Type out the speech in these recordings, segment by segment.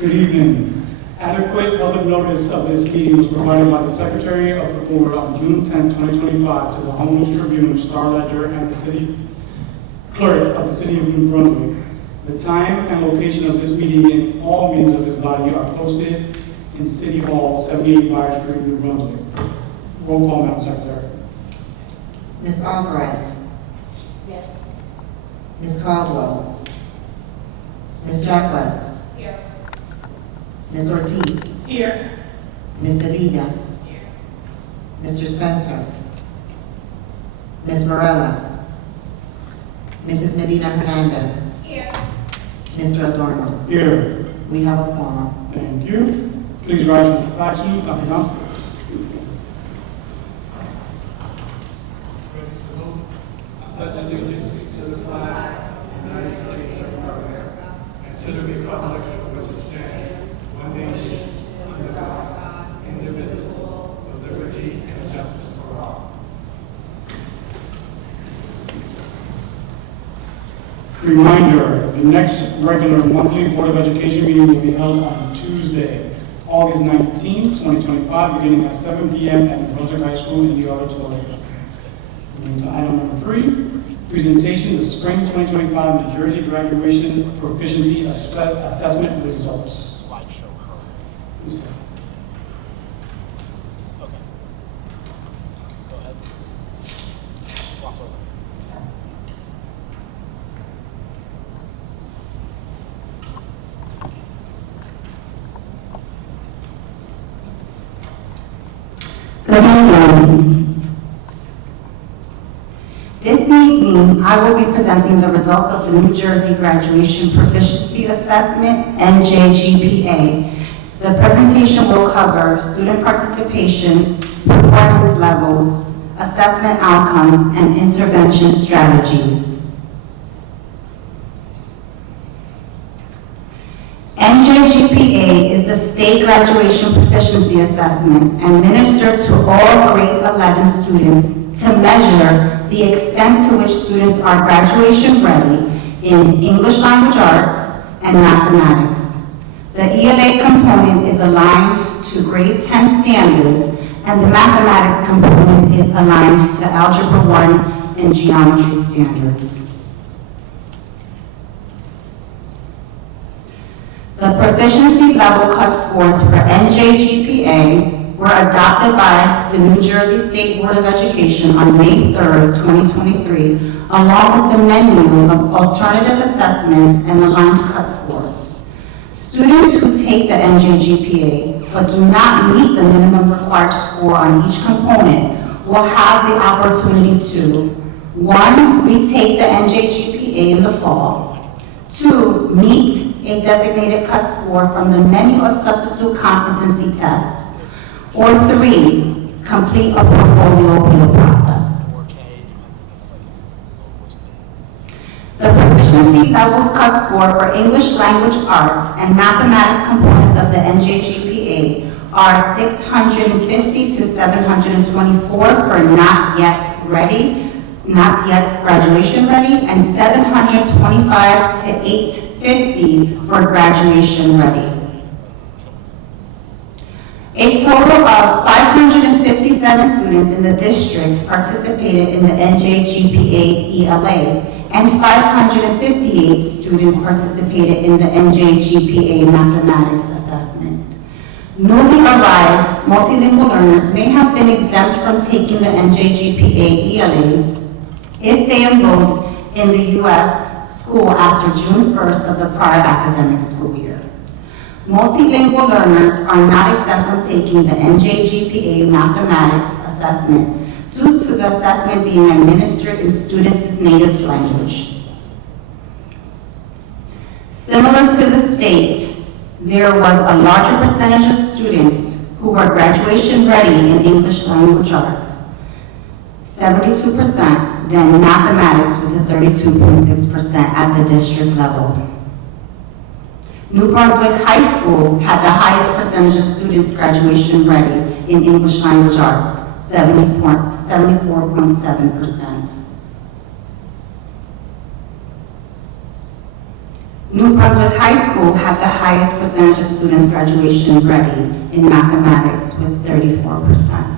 Good evening. Adequate public notice of this meeting was provided by the Secretary of the Board on June 10, 2025 to the Homeless Tribune, Star Ledger, and the City Clerk of the City of New Brunswick. The time and location of this meeting and all meetings of this body are posted in City Hall, 78 Byers Street, New Brunswick. Roll call, Madam Secretary. Ms. Alvarez. Yes. Ms. Caldwell. Ms. Jacquez. Here. Ms. Ortiz. Here. Ms. Davida. Here. Mr. Spencer. Ms. Morella. Mrs. Medina Hernandez. Here. Mr. Adorno. Here. We have a quorum. Thank you. Please rise for the flag salute. Dr. Young. I pledge allegiance to the flag of the United States of America and to the republic for which it stands, one nation, under God, indivisible, with liberty and justice for all. Reminder, the next regular monthly Board of Education meeting will be held on Tuesday, August 19, 2025, beginning at 7 p.m. at Brunswick High School in the auditorium. Moving to item number 3, presentation of the Spring 2025 New Jersey Graduation Proficiency Assessment Results. Slideshow her. Okay. Go ahead. Swap over. Good evening. This evening, I will be presenting the results of the New Jersey Graduation Proficiency Assessment, NJGPA. The presentation will cover student participation, performance levels, assessment outcomes, and intervention strategies. NJGPA is a state graduation proficiency assessment administered to all grade 11 students to measure the extent to which students are graduation ready in English language arts and mathematics. The ELA component is aligned to grade 10 standards, and the mathematics component is aligned to Algebra 1 and geometry standards. The proficiency level cut scores for NJGPA were adopted by the New Jersey State Board of Education on May 3rd, 2023, along with the menu of alternative assessments and aligned cut scores. Students who take the NJGPA but do not meet the minimum required score on each component will have the opportunity to 1. retake the NJGPA in the fall, 2. meet a designated cut score from the menu of substitute competency tests, or 3, complete a portfolio appeal process. The proficiency levels cut score for English language arts and mathematics components of the NJGPA are 650 to 724 for not yet graduation ready, and 725 to 850 for graduation ready. A total of 557 students in the district participated in the NJGPA ELA, and 558 students participated in the NJGPA mathematics assessment. Newly arrived multilingual learners may have been exempt from taking the NJGPA ELA if they enrolled in the U.S. school after June 1st of the prior academic school year. Multilingual learners are not exempt from taking the NJGPA mathematics assessment due to the assessment being administered in students' native language. Similar to the state, there was a larger percentage of students who were graduation ready in English language arts, 72%, than mathematics with a 32.6% at the district level. New Brunswick High School had the highest percentage of students graduation ready in English language arts, 74.7%. New Brunswick High School had the highest percentage of students graduation ready in mathematics with 34%.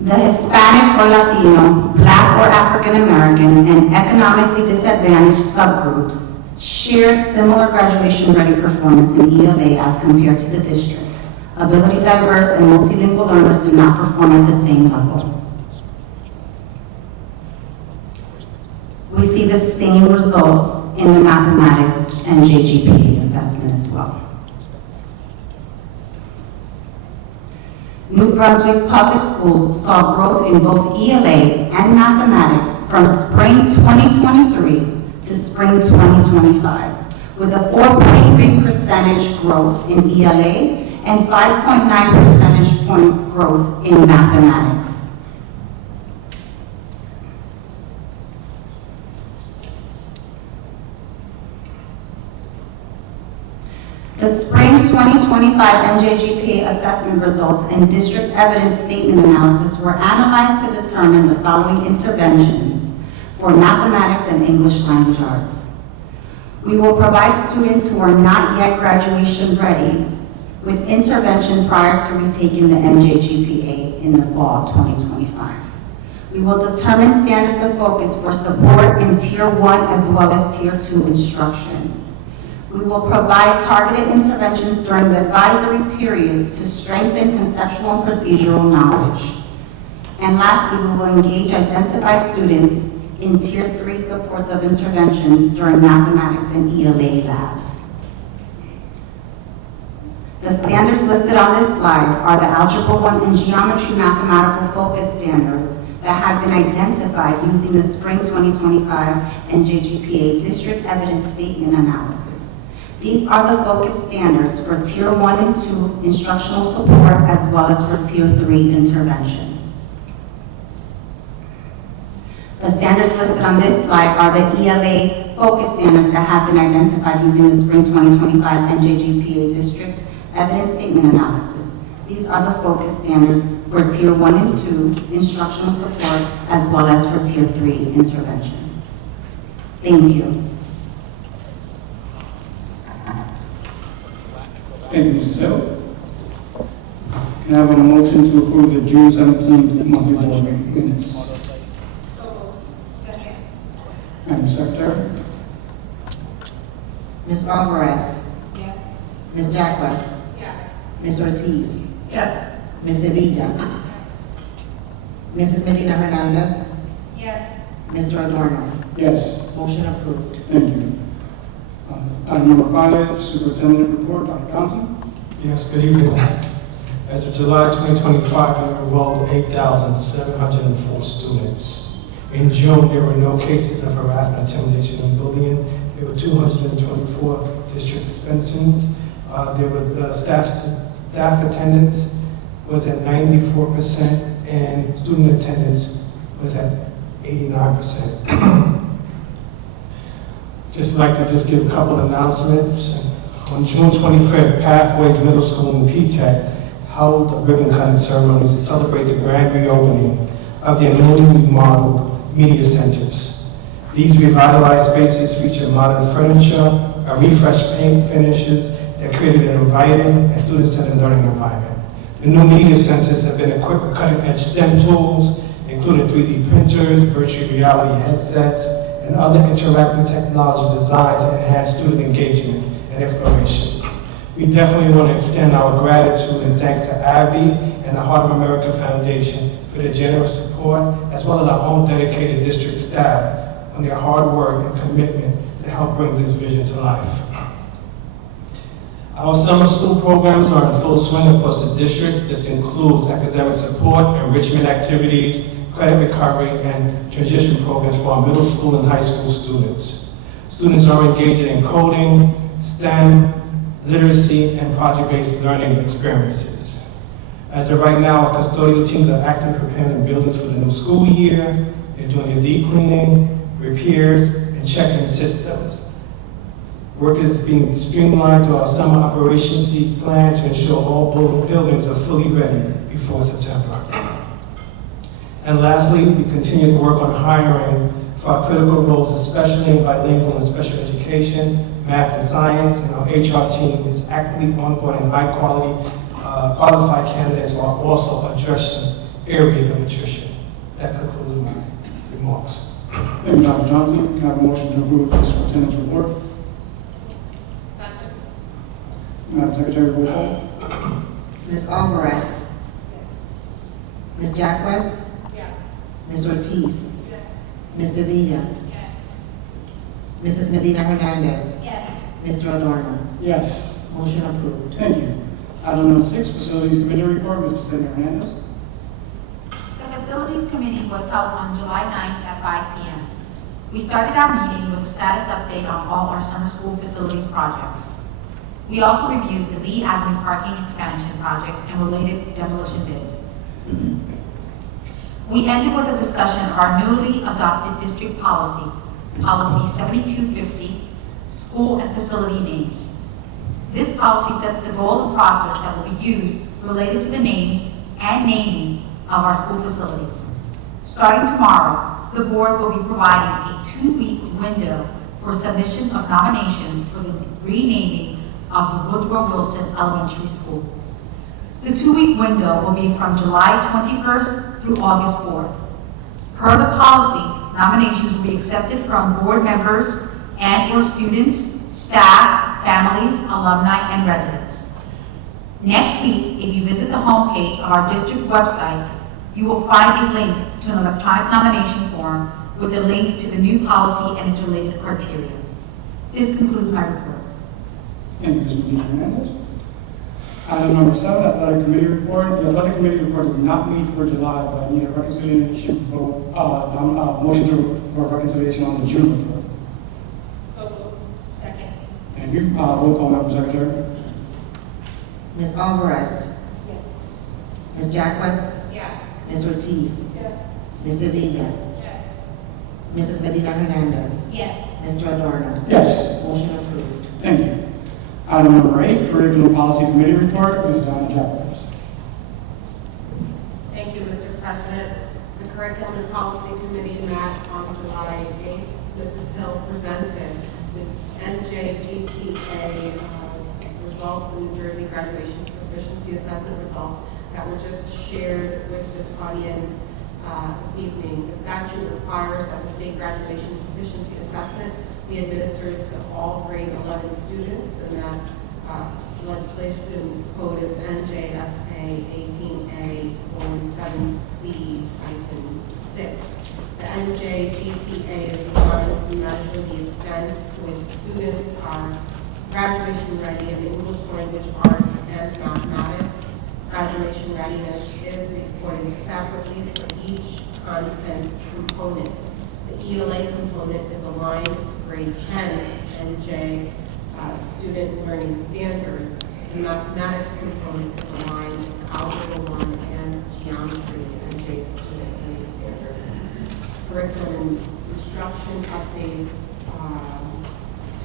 The Hispanic or Latino, Black or African American, and economically disadvantaged subgroups share similar graduation-ready performance in ELA as compared to the district. Ability diverse and multilingual learners do not perform at the same level. We see the same results in the mathematics and JGPA assessment as well. New Brunswick Public Schools saw growth in both ELA and mathematics from spring 2023 to spring 2025, with a 4.3 percentage growth in ELA and 5.9 percentage points growth in mathematics. The spring 2025 NJGPA assessment results and district evidence statement analysis were analyzed to determine the following interventions for mathematics and English language arts. We will provide students who are not yet graduation ready with intervention prior to retaking the NJGPA in the fall 2025. We will determine standards of focus for support in Tier 1 as well as Tier 2 instruction. We will provide targeted interventions during the advisory periods to strengthen conceptual and procedural knowledge. And lastly, we will engage identified students in Tier 3 supports of interventions during mathematics and ELA labs. The standards listed on this slide are the Algebra 1 and Geometry Mathematical Focus Standards that have been identified using the Spring 2025 NJGPA District Evidence Statement Analysis. These are the focus standards for Tier 1 and 2 instructional support as well as for Tier 3 intervention. The standards listed on this slide are the ELA focus standards that have been identified using the Spring 2025 NJGPA District Evidence Statement Analysis. These are the focus standards for Tier 1 and 2 instructional support as well as for Tier 3 intervention. Thank you. Thank you, Mrs. Hill. Can I have a motion to approve the June 17th monthly board minutes? Madam Secretary? Ms. Alvarez? Yes. Ms. Jacques? Yes. Ms. Ortiz? Yes. Ms. Sevilla? Mrs. Medina Hernandez? Yes. Mr. Adorno? Yes. Motion approved. Thank you. Item number 5, Superintendent Report, Dr. Compton. Yes, good evening. As of July 2025, we enrolled 8,704 students. In June, there were no cases of harassment, intimidation, and bullying. There were 224 district suspensions. There was staff attendance was at 94%, and student attendance was at 89%. Just like to give a couple announcements. On June 25th, Pathways Middle School and P-Tech held a ribbon cutting ceremony to celebrate the grand reopening of their newly remodeled media centers. These revitalized spaces feature modern furniture, a refreshed paint finishes that created an inviting and student-centered learning environment. The new media centers have been equipped with cutting-edge STEM tools, including 3D printers, virtual reality headsets, and other interactive technologies designed to enhance student engagement and exploration. We definitely want to extend our gratitude and thanks to Abby and the Heart of America Foundation for their generous support, as well as our own dedicated district staff on their hard work and commitment to help bring this vision to life. Our summer school programs are in full swing across the district. This includes academic support, enrichment activities, credit recovery, and transition programs for our middle school and high school students. Students are engaged in coding, STEM, literacy, and project-based learning experiences. As of right now, our custodial teams are actively preparing buildings for the new school year. They're doing their deep cleaning, repairs, and checking systems. Work is being streamlined through our summer operations seeds plan to ensure all buildings are fully ready before September. And lastly, we continue to work on hiring for our critical roles, especially in bilingual and special education, math and science, and our HR team is actively onboarding high-quality, qualified candidates while also addressing areas of attrition. That concludes my remarks. Thank you, Dr. Johnson. Can I have a motion to approve the superintendent's report? Second. Madam Secretary, roll call. Ms. Alvarez? Ms. Jacques? Yes. Ms. Ortiz? Yes. Ms. Sevilla? Yes. Mrs. Medina Hernandez? Yes. Mr. Adorno? Yes. Motion approved. Thank you. Item number 6, Facilities Committee report, Mr. Senator Hernandez. The Facilities Committee was held on July 9th at 5 p.m. We started our meeting with a status update on all our summer school facilities projects. We also reviewed the Lee Avenue parking expansion project and related demolition bids. We ended with a discussion of our newly adopted district policy, Policy 7250, school and facility names. This policy sets the goal and process that will be used related to the names and naming of our school facilities. Starting tomorrow, the board will be providing a 2-week window for submission of nominations for the renaming of the Woodrow Wilson Elementary School. The 2-week window will be from July 21st through August 4th. Per the policy, nominations will be accepted from board members and/or students, staff, families, alumni, and residents. Next week, if you visit the homepage of our district website, you will find a link to an electronic nomination form with a link to the new policy and its related criteria. This concludes my report. Thank you, Ms. Medina Hernandez. Item number 7, Athletic Committee report. The Athletic Committee report did not meet for July, but I need a reconciliation vote, motion for reconciliation on the June report. So moved. Second. Thank you. Roll call, Madam Secretary. Ms. Alvarez? Yes. Ms. Jacques? Yes. Ms. Ortiz? Yes. Ms. Sevilla? Yes. Mrs. Medina Hernandez? Yes. Mr. Adorno? Yes. Motion approved. Thank you. Item number 8, Curriculum Policy Committee report, Ms. Donna Jacques. Thank you, Mr. President. The Curriculum and Policy Committee met on July 8th. Mrs. Hill presented the NJGPA results, the New Jersey Graduation Proficiency Assessment results that were just shared with this audience this evening. The statute requires that the state graduation proficiency assessment be administered to all grade 11 students, and that legislation code is NJSA 18A:7C-6. The NJGPA is designed to measure the extent to which students are graduation ready in English language arts and mathematics. Graduation readiness is reported separately for each content component. The ELA component is aligned to grade 10 NJ student learning standards. The mathematics component is aligned to Algebra 1 and Geometry NJ student learning standards. Curriculum instruction updates,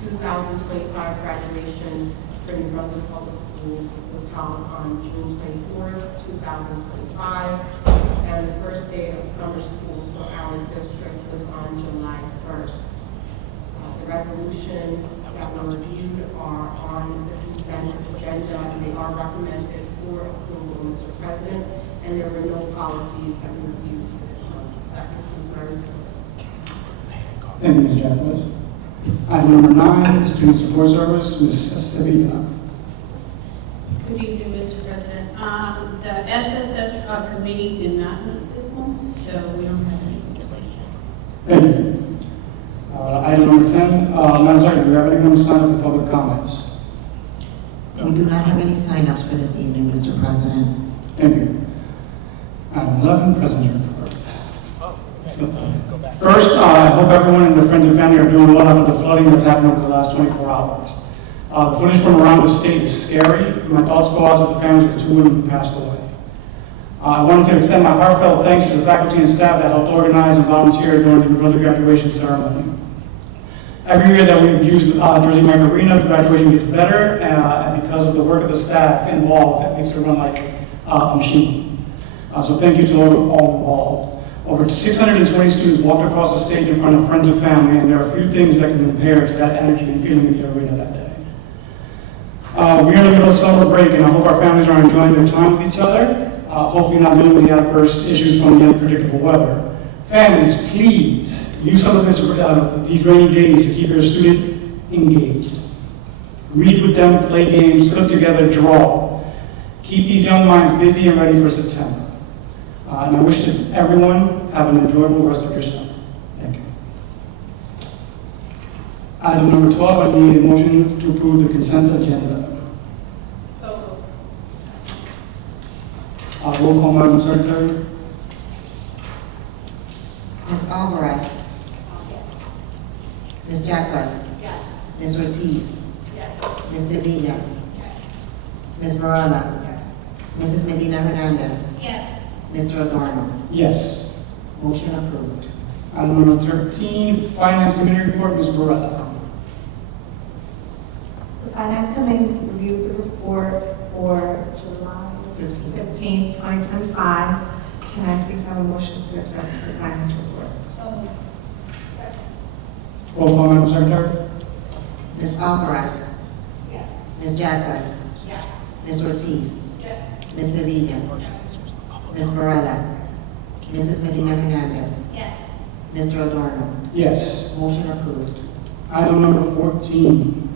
2025 graduation for New Brunswick Public Schools was held on June 24th, 2025, and the first day of summer school for our district was on July 1st. The resolutions that were reviewed are on the consent agenda, and they are recommended for approval, Mr. President, and there were no policies that were reviewed for this month. That concludes my report. Thank you, Ms. Jacques. Item number 9, Student Support Service, Ms. Sevilla. Good evening, Mr. President. The SSS committee did not meet this month, so we don't have any. Thank you. Item number 10, Madam Secretary, do we have anyone to sign up for public comments? We do not have any sign-ups for this evening, Mr. President. Thank you. Item 11, President's report. Oh, okay. Go back. First, I hope everyone and their friends and family are doing well after the flooding that's happened over the last 24 hours. The footage from around the state is scary. My thoughts go out to the families of the 2 women who passed away. I wanted to extend my heartfelt thanks to the faculty and staff that helped organize and volunteer during the New Brunswick graduation ceremony. Every year that we've used Jersey Mike Arena, the graduation gets better, and because of the work of the staff involved, that makes it run like a machine. So thank you to all involved. Over 620 students walked across the stage in front of friends and family, and there are few things that can compare to that energy and feeling in the arena that day. We're in the middle of summer break, and I hope our families are enjoying their time with each other, hopefully not dealing with the adverse issues from the unpredictable weather. Families, please use some of these rainy days to keep your student engaged. Read with them, play games, cook together, draw. Keep these young minds busy and ready for September. And I wish that everyone have an enjoyable rest of your summer. Thank you. Item number 12, I need a motion to approve the consent agenda. So moved. Roll call, Madam Secretary. Ms. Alvarez? Yes. Ms. Jacques? Yes. Ms. Ortiz? Yes. Ms. Sevilla? Yes. Ms. Varela? Mrs. Medina Hernandez? Yes. Mr. Adorno? Yes. Motion approved. Item number 13, Finance Committee report, Ms. Varela. The Finance Committee reviewed the report for July 15, 2025. Can I please have a motion to accept the finance report? So moved. Roll call, Madam Secretary. Ms. Alvarez? Yes. Ms. Jacques? Yes. Ms. Ortiz? Yes. Ms. Sevilla? Ms. Varela? Mrs. Medina Hernandez? Yes. Mr. Adorno? Yes. Motion approved. Item number 14.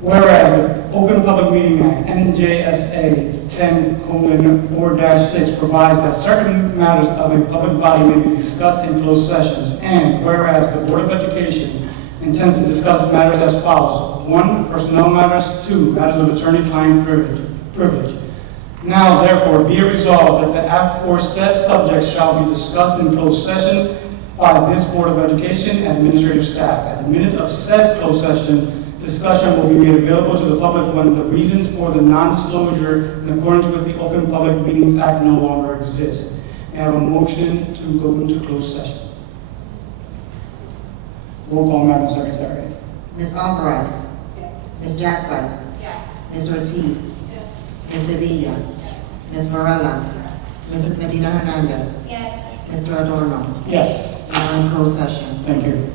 Whereas the Open Public Meeting Act, NJSA 10:4-6 provides that certain matters of a public body may be discussed in closed sessions, and whereas the Board of Education intends to discuss matters as follows. 1, personnel matters. 2, matters of attorney-client privilege. Now, therefore, be it resolved that the aforesaid subjects shall be discussed in closed session by this Board of Education and administrative staff. At the minutes of said closed session, discussion will be made available to the public when the reasons for the non-disclosure in accordance with the Open Public Meetings Act no longer exist. May I have a motion to go into closed session? Roll call, Madam Secretary. Ms. Alvarez? Yes. Ms. Jacques? Yes. Ms. Ortiz? Yes. Ms. Sevilla? Ms. Varela? Mrs. Medina Hernandez? Yes. Mr. Adorno? Yes. Now in closed session. Thank you.